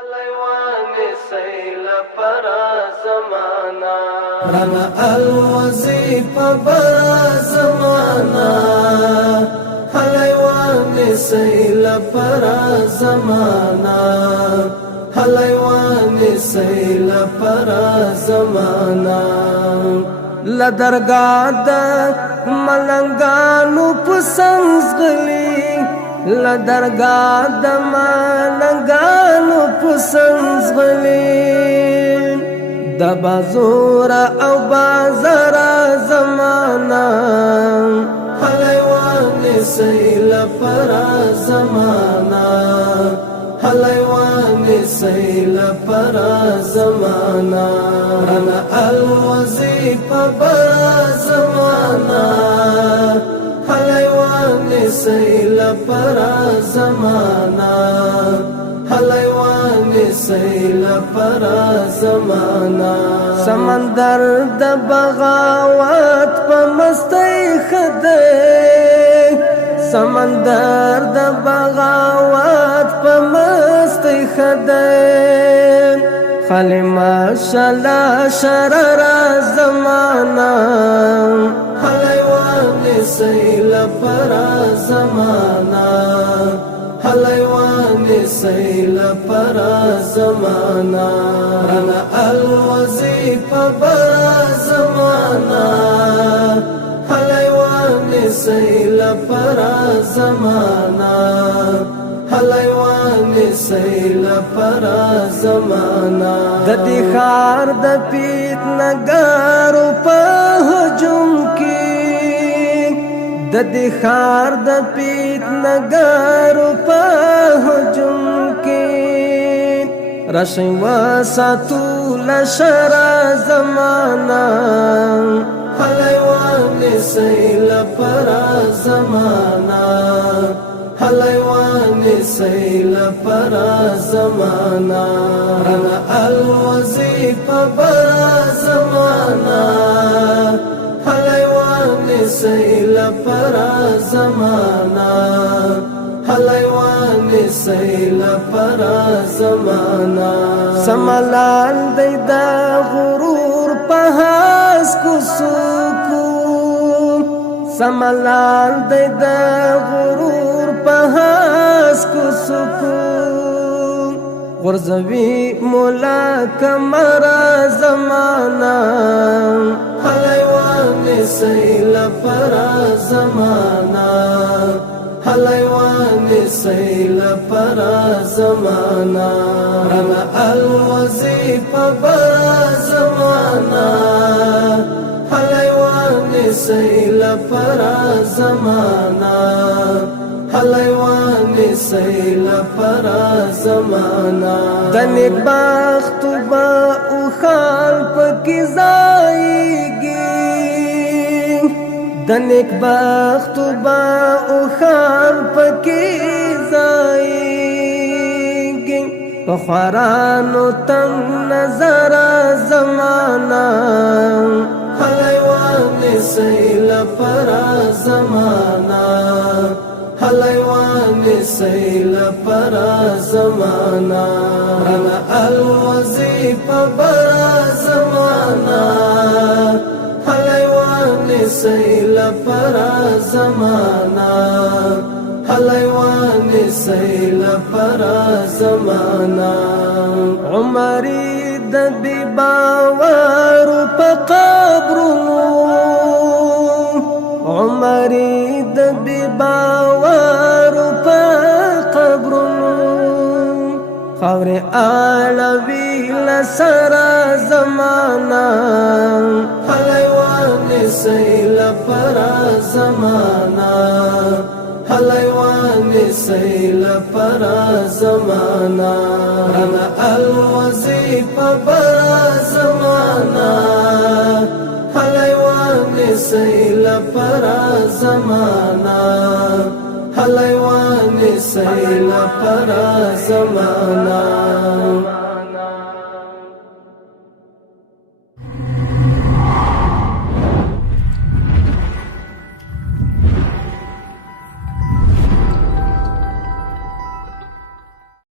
حلوان سیل پر زمانہ رنا الوظیف پر زمانہ حلوان سیل پر زمانہ حلوان سیل پر زمانہ لدرگاہ دا ملنگانو پسنز غلی لدرگاہ دا ملنگانو پسنز غلی دا بازور او بازار زمانہ حلوان سیل پر زمانہ حلوان سیل پر زمانہ رنا الوظیف پر زمانہ حلوان سیل پر زمانہ حلوان سیل پر زمانہ سمندر د بغاوت په مستی خدای سمندر د بغاوت په مستی خدای خالی ماشاءاللہ شرر زمانہ حلوان سیل پر زمانہ حلوان سیل پر زمانہ رنا الوظیف پر زمانہ حلوان سیل پر زمانہ حلوان سیل پر زمانہ ددی خار د پیت نگارو په هجوم کی ددی خار د پیت نگارو په هجوم کی رشی وساتو لشر زمانہ حلوان سیل پر زمانہ حلوان سیل پر زمانہ رنا الوظیف پر زمانہ حلوان سیل پر زمانہ حلوان سیل پر زمانہ سملال دی دا غرور پہاس کو سکو سملال دی دا غرور پہاس کو سکو غرزوی مولا کمر زمانہ حلوان سیل پر زمانہ حلوان سیل پر زمانہ رنا الوظیف پر زمانہ حلوان سیل پر زمانہ حلوان سیل پر زمانہ دنی بخت با اخال پکی زائیگی دنیک بخت با اخال پکی زائیگی پخورانو تن نظر زمانہ حلوان سیل پر زمانہ حلوان سیل پر زمانہ رنا الوظیف پر زمانہ حلوان سیل پر زمانہ حلوان سیل پر زمانہ عمری د بی باور په قبرونو عمری د بی باور په قبرونو خاور آلوی لسر زمانہ حلوان سیل پر زمانہ حلوان سیل پر زمانہ رنا الوظیف پر زمانہ حلوان سیل پر زمانہ حلوان سیل پر زمانہ